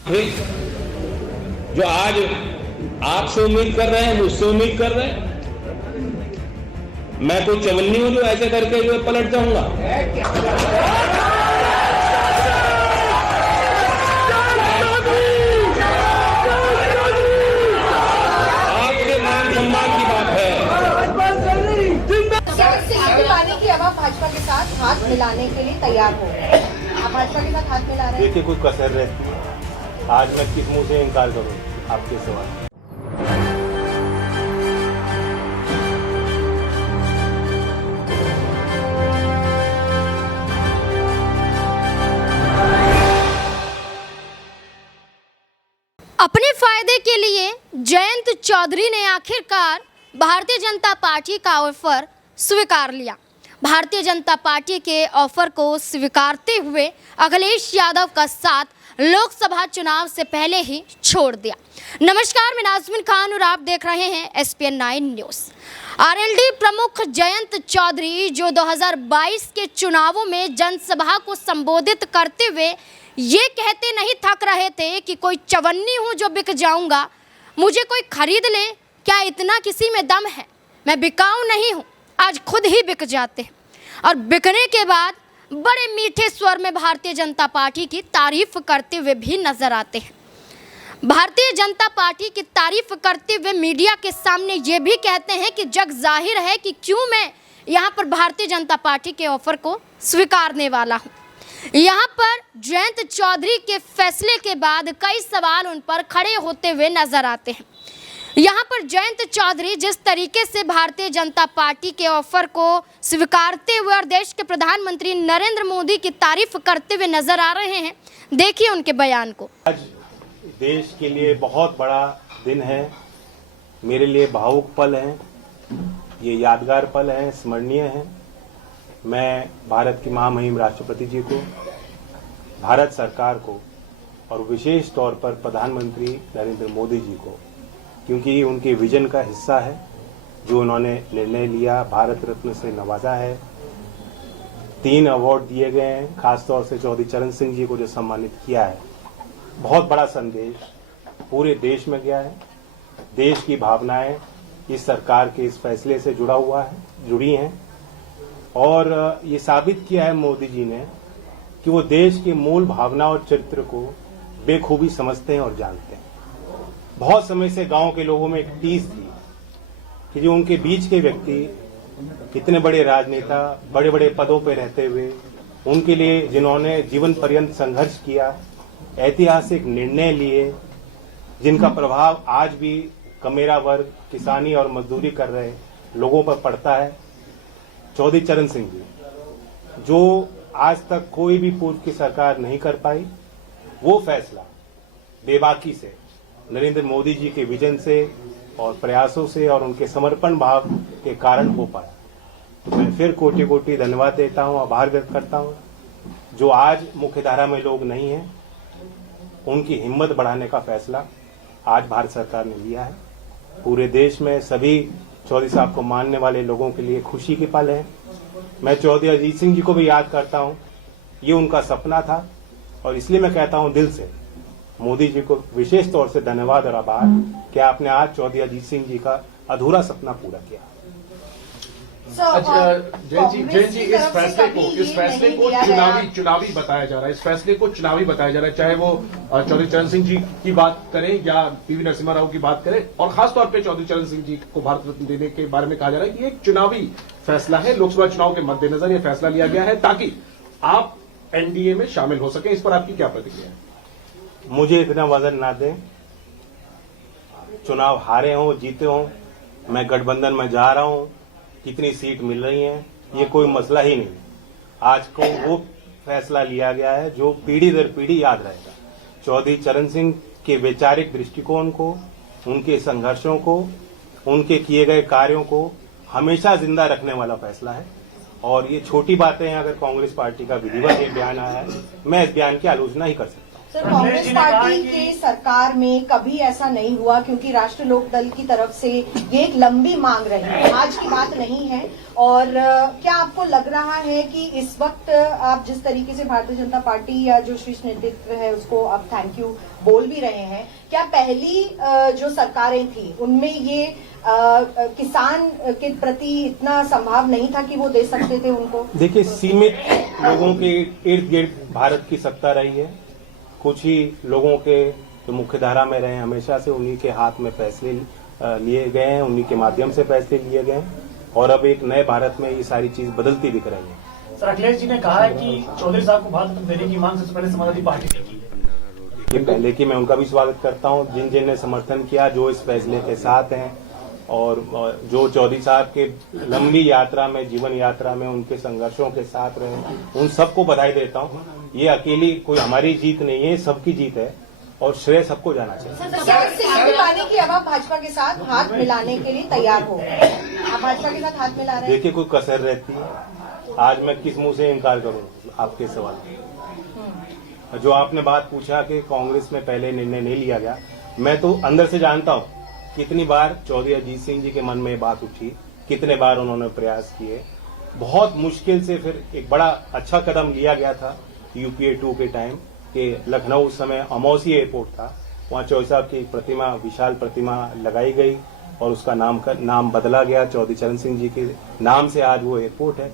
जो आज आपसे उम्मीद कर रहे हैं, मुझसे उम्मीद कर रहे हैं, मैं कोई चवन्नी हूं जो ऐसे करके जो पलट जाऊंगा? आपके मान सम्मान की बात है। कि अब आप भाजपा के साथ हाथ मिलाने के लिए तैयार हो गए, आप भाजपा के साथ हाथ मिला रहे हैं। देखिए, कोई कसर रहती है? आज मैं किस मुंह से इनकार करूं आपके सवाल? अपने फायदे के लिए जयंत चौधरी ने आखिरकार भारतीय जनता पार्टी का ऑफर स्वीकार लिया। भारतीय जनता पार्टी के ऑफर को स्वीकारते हुए अखिलेश यादव का साथ लोकसभा चुनाव से पहले ही छोड़ दिया। नमस्कार, मैं नाज़मीन खान और आप देख रहे हैं SPN 9 न्यूज़। आरएलडी प्रमुख जयंत चौधरी जो 2022 के चुनावों में जनसभा को संबोधित करते हुए ये कहते नहीं थक रहे थे कि कोई चवन्नी हूँ जो बिक जाऊंगा, मुझे कोई खरीद ले, क्या इतना किसी में दम है? मैं बिकाऊ नहीं हूँ, आज खुद ही बिक जाते हैं। और बिकने के बाद बड़े मीठे स्वर में भारतीय जनता पार्टी की तारीफ करते हुए भी नजर आते हैं। भारतीय जनता पार्टी की तारीफ करते हुए मीडिया के सामने ये भी कहते हैं कि जग जाहिर है कि क्यों मैं यहाँ पर भारतीय जनता पार्टी के ऑफर को स्वीकारने वाला हूँ। यहाँ पर जयंत चौधरी के फैसले के बाद कई सवाल उन पर खड़े होते हुए नजर आते हैं। यहाँ पर जयंत चौधरी जिस तरीके से भारतीय जनता पार्टी के ऑफर को स्वीकारते हुए और देश के प्रधानमंत्री नरेंद्र मोदी की तारीफ करते हुए नजर आ रहे हैं, देखिए उनके बयान को। आज देश के लिए बहुत बड़ा दिन है, मेरे लिए भावुक पल है, ये यादगार पल है, स्मरणीय है। मैं भारत की महामहिम राष्ट्रपति जी को, भारत सरकार को और विशेष तौर पर प्रधानमंत्री नरेंद्र मोदी जी को, क्योंकि उनके विजन का हिस्सा है, जो उन्होंने निर्णय लिया, भारत रत्न से नवाजा है, 3 अवार्ड दिए गए हैं, खासतौर से चौधरी चरण सिंह जी को जो सम्मानित किया है। बहुत बड़ा संदेश पूरे देश में गया है। देश की भावनाएं इस सरकार के इस फैसले से जुड़ी हैं और ये साबित किया है मोदी जी ने कि वो देश की मूल भावना और चरित्र को बेखूबी समझते हैं और जानते हैं। बहुत समय से गांव के लोगों में एक टीस थी कि जो उनके बीच के व्यक्ति, इतने बड़े राजनेता, बड़े बड़े पदों पर रहते हुए, उनके लिए जिन्होंने जीवन पर्यंत संघर्ष किया, ऐतिहासिक निर्णय लिए, जिनका प्रभाव आज भी कमेरा वर्ग, किसानी और मजदूरी कर रहे लोगों पर पड़ता है, चौधरी चरण सिंह जी, जो आज तक कोई भी पूर्व की सरकार नहीं कर पाई, वो फैसला बेबाकी से नरेंद्र मोदी जी के विजन से और प्रयासों से और उनके समर्पण भाव के कारण हो पाया। तो मैं फिर कोटि कोटि धन्यवाद देता हूं, आभार व्यक्त करता हूं। जो आज मुख्यधारा में लोग नहीं हैं, उनकी हिम्मत बढ़ाने का फैसला आज भारत सरकार ने लिया है। पूरे देश में सभी चौधरी साहब को मानने वाले लोगों के लिए खुशी की पल है। मैं चौधरी अजीत सिंह जी को भी याद करता हूं, ये उनका सपना था और इसलिए मैं कहता हूं दिल से मोदी जी को विशेष तौर से धन्यवाद और आभार कि आपने आज चौधरी अजीत सिंह जी का अधूरा सपना पूरा किया। जयंत जी, इस फैसले को चुनावी बताया जा रहा है। इस फैसले को चुनावी बताया जा रहा है, चाहे वो चौधरी चरण सिंह जी की बात करें या पीवी नरसिम्हा राव की बात करें, और खासतौर पे चौधरी चरण सिंह जी को भारत रत्न देने के बारे में कहा जा रहा है कि एक चुनावी फैसला है। लोकसभा चुनाव के मद्देनजर यह फैसला लिया गया है ताकि आप एनडीए में शामिल हो सकें। इस पर आपकी क्या प्रतिक्रिया है? मुझे इतना वजन ना दें, चुनाव हारे हों जीते हों, मैं गठबंधन में जा रहा हूं, कितनी सीट मिल रही है, ये कोई मसला ही नहीं। आज को वो फैसला लिया गया है जो पीढ़ी दर पीढ़ी याद रहेगा। चौधरी चरण सिंह के वैचारिक दृष्टिकोण को, उनके संघर्षों को, उनके किए गए कार्यों को हमेशा जिंदा रखने वाला फैसला है। और ये छोटी बातें हैं, अगर कांग्रेस पार्टी का विधिवत ये बयान आया है, मैं इस बयान की आलोचना ही कर सकता हूँ। सर, कांग्रेस पार्टी के सरकार में कभी ऐसा नहीं हुआ, क्योंकि राष्ट्र लोक दल की तरफ से ये एक लंबी मांग रही, आज की बात नहीं है। और क्या आपको लग रहा है कि इस वक्त आप जिस तरीके से भारतीय जनता पार्टी या जो शीर्ष नेतृत्व है उसको आप थैंक यू बोल भी रहे हैं, क्या पहली जो सरकारें थी उनमें ये किसान के प्रति इतना संभाव नहीं था कि वो दे सकते थे उनको? देखिए, सीमित लोगों के इर्द गिर्द भारत की सत्ता रही है। कुछ ही लोगों के जो मुख्य धारा में रहे हमेशा से, उन्हीं के हाथ में फैसले लिए गए हैं, उन्हीं के माध्यम से फैसले लिए गए हैं, और अब एक नए भारत में ये सारी चीज बदलती दिख रही है। सर, अखिलेश जी ने कहा है कि चौधरी साहब को भारत रत्न देने की मांग सबसे पहले समाजवादी पार्टी ने की है। ये पहले की मैं उनका भी स्वागत करता हूं, जिन ने समर्थन किया, जो इस फैसले के साथ हैं, और जो चौधरी साहब के लंबी यात्रा में, जीवन यात्रा में उनके संघर्षों के साथ रहे, उन सबको बधाई देता हूं। ये अकेली कोई हमारी जीत नहीं है, सबकी जीत है, और श्रेय सबको जाना चाहिए। क्या इससे ये भी माने कि अब आप भाजपा के साथ हाथ मिलाने के लिए तैयार हो? आप भाजपा के साथ हाथ मिला रहे हैं? देखिए, कोई कसर रहती है, आज मैं किस मुंह से इनकार करूं आपके सवाल। जो आपने बात पूछा कि कांग्रेस में पहले निर्णय नहीं लिया गया, मैं तो अंदर से जानता हूं कितनी बार चौधरी अजीत सिंह जी के मन में बात उठी, कितने बार उन्होंने प्रयास किए। बहुत मुश्किल से फिर एक बड़ा अच्छा कदम लिया गया था UPA 2 के टाइम, कि लखनऊ उस समय अमौसी एयरपोर्ट था, वहां चौधरी साहब की प्रतिमा, विशाल प्रतिमा लगाई गई और उसका नाम बदला गया, चौधरी चरण सिंह जी के नाम से आज वो एयरपोर्ट है।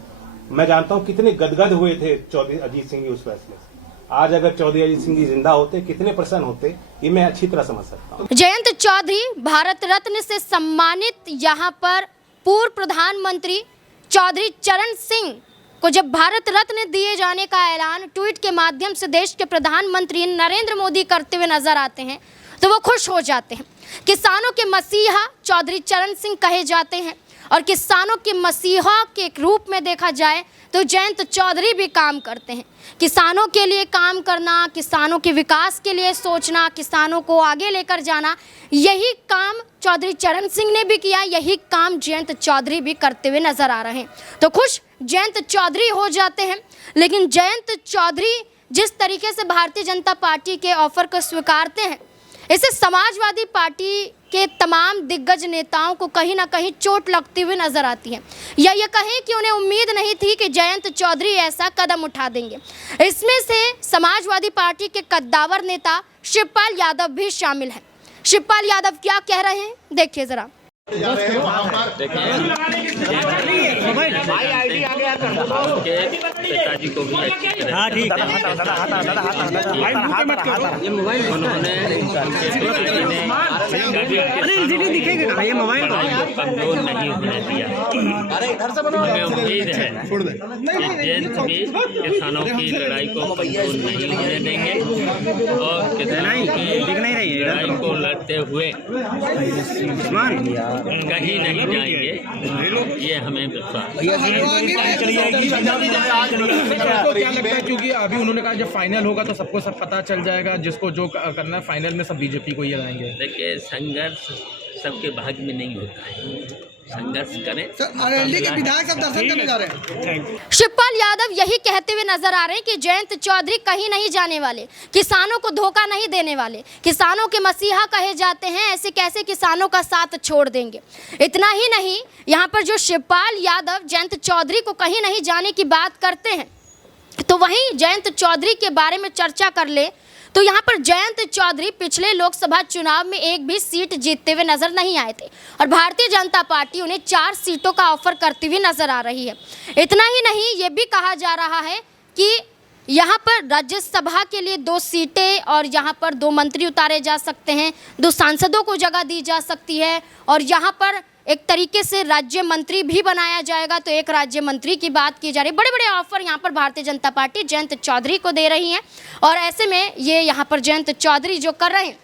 मैं जानता हूं कितने गदगद हुए थे चौधरी अजीत सिंह जी उस फैसले से। आज अगर चौधरी अजीत सिंह जी जिंदा होते, कितने प्रसन्न होते, ये मैं अच्छी तरह समझ सकता हूँ। जयंत चौधरी भारत रत्न से सम्मानित यहाँ पर पूर्व प्रधानमंत्री चौधरी चरण सिंह को जब भारत रत्न दिए जाने का ऐलान ट्वीट के माध्यम से देश के प्रधानमंत्री नरेंद्र मोदी करते हुए नजर आते हैं, तो वो खुश हो जाते हैं। किसानों के मसीहा चौधरी चरण सिंह कहे जाते हैं, और किसानों के मसीहा के रूप में देखा जाए तो जयंत चौधरी भी काम करते हैं। किसानों के लिए काम करना, किसानों के विकास के लिए सोचना, किसानों को आगे लेकर जाना, यही काम चौधरी चरण सिंह ने भी किया, यही काम जयंत चौधरी भी करते हुए नजर आ रहे हैं। तो खुश जयंत चौधरी हो जाते हैं, लेकिन जयंत चौधरी जिस तरीके से भारतीय जनता पार्टी के ऑफर को स्वीकारते हैं, इससे समाजवादी पार्टी के तमाम दिग्गज नेताओं को कहीं ना कहीं चोट लगती हुई नजर आती है, या ये कहें कि उन्हें उम्मीद नहीं थी कि जयंत चौधरी ऐसा कदम उठा देंगे। इसमें से समाजवादी पार्टी के कद्दावर नेता शिवपाल यादव भी शामिल हैं। शिवपाल यादव क्या कह रहे हैं, देखिए जरा। पिताजी को भी कमजोर नहीं होने दिया। हमें उम्मीद है जयंत भी किसानों की लड़ाई को कमजोर नहीं होने देंगे, और किसानों की लड़ाई को लड़ते हुए कहीं नहीं जाएंगे, ये हमें विश्वास। क्या लगता है, क्योंकि अभी उन्होंने कहा जब फाइनल होगा तो सबको सब पता चल जाएगा, जिसको जो करना है फाइनल में सब बीजेपी को ही लगाएंगे। देखिए, संघर्ष सबके भाग्य में नहीं होता है, संघर्ष करें। विधायक सब दर्शन करने जा रहे हैं। शिवपाल यादव यही कहते हुए नजर आ रहे हैं कि जयंत चौधरी कहीं नहीं जाने वाले, किसानों को धोखा नहीं देने वाले, किसानों के मसीहा कहे जाते हैं, ऐसे कैसे किसानों का साथ छोड़ देंगे। इतना ही नहीं, यहाँ पर जो शिवपाल यादव जयंत चौधरी को कहीं नहीं जाने की बात करते हैं, तो वहीं जयंत चौधरी के बारे में चर्चा कर ले तो यहाँ पर जयंत चौधरी पिछले लोकसभा चुनाव में एक भी सीट जीतते हुए नजर नहीं आए थे, और भारतीय जनता पार्टी उन्हें 4 सीटों का ऑफर करती हुई नजर आ रही है। इतना ही नहीं, ये भी कहा जा रहा है कि यहाँ पर राज्यसभा के लिए 2 सीटें और यहाँ पर 2 मंत्री उतारे जा सकते हैं, 2 सांसदों को जगह दी जा सकती है, और यहाँ पर एक तरीके से राज्य मंत्री भी बनाया जाएगा। तो एक राज्य मंत्री की बात की जा रही है। बड़े बड़े ऑफर यहाँ पर भारतीय जनता पार्टी जयंत चौधरी को दे रही है, और ऐसे में ये यहाँ पर जयंत चौधरी जो कर रहे हैं,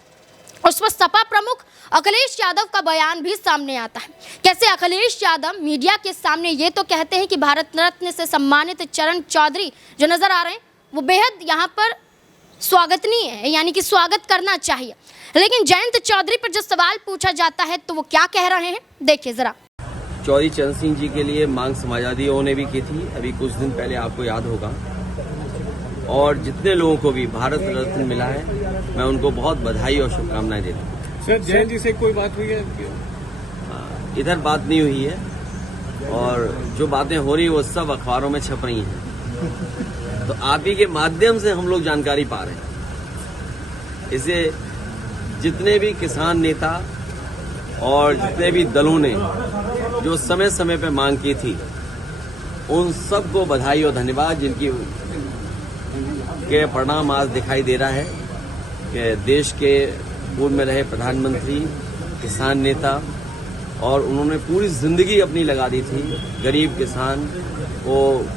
उस पर सपा प्रमुख अखिलेश यादव का बयान भी सामने आता है। कैसे अखिलेश यादव मीडिया के सामने ये तो कहते हैं कि भारत रत्न से सम्मानित चरण चौधरी जो नजर आ रहे हैं वो बेहद यहाँ पर स्वागतनीय है, यानी कि स्वागत करना चाहिए, लेकिन जयंत चौधरी पर जो सवाल पूछा जाता है तो वो क्या कह रहे हैं, देखिए जरा। चौधरी चरण सिंह जी के लिए मांग समाजवादियों ने भी की थी, अभी कुछ दिन पहले, आपको याद होगा। और जितने लोगों को भी भारत रत्न मिला है मैं उनको बहुत बधाई और शुभकामनाएं देता हूँ। सर जैन जी से कोई बात हुई है? इधर बात नहीं हुई है और जो बातें हो रही है वो सब अखबारों में छप रही हैं, तो आप ही के माध्यम से हम लोग जानकारी पा रहे हैं। इसे जितने भी किसान नेता और जितने भी दलों ने जो समय समय पे मांग की थी उन सबको बधाई और धन्यवाद, जिनकी के परिणाम आज दिखाई दे रहा है कि देश के पूर्व में रहे प्रधानमंत्री, किसान नेता, और उन्होंने पूरी जिंदगी अपनी लगा दी थी गरीब किसान को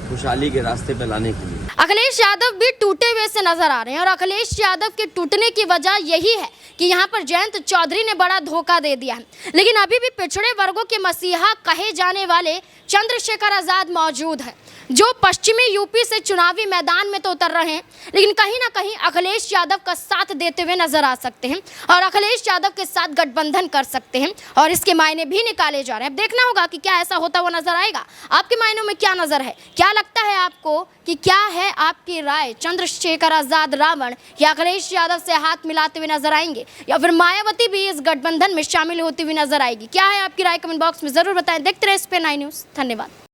खुशहाली के रास्ते पे लाने के लिए। अखिलेश यादव भी टूटे हुए से नजर आ रहे हैं और अखिलेश यादव के टूटने की वजह यही है कि यहाँ पर जयंत चौधरी ने बड़ा धोखा दे दिया है। लेकिन अभी भी पिछड़े वर्गों के मसीहा कहे जाने वाले चंद्रशेखर आजाद मौजूद हैं, जो पश्चिमी यूपी से चुनावी मैदान में तो उतर रहे हैं, लेकिन कहीं ना कहीं अखिलेश यादव का साथ देते हुए नजर आ सकते हैं और अखिलेश यादव के साथ गठबंधन कर सकते हैं और इसके मायने भी निकाले जा रहे हैं। अब देखना होगा कि क्या ऐसा होता हुआ नजर आएगा। आपके मायनों में क्या नजर है? क्या लगता है आपको कि क्या है आपकी राय? चंद्रशेखर आजाद रावण या अखिलेश यादव से हाथ मिलाते हुए नजर आएंगे या फिर मायावती भी इस गठबंधन में शामिल होती हुई नजर आएगी? क्या है आपकी राय? कमेंट बॉक्स में जरूर बताएं। देखते रहे SPN9 न्यूज़। धन्यवाद।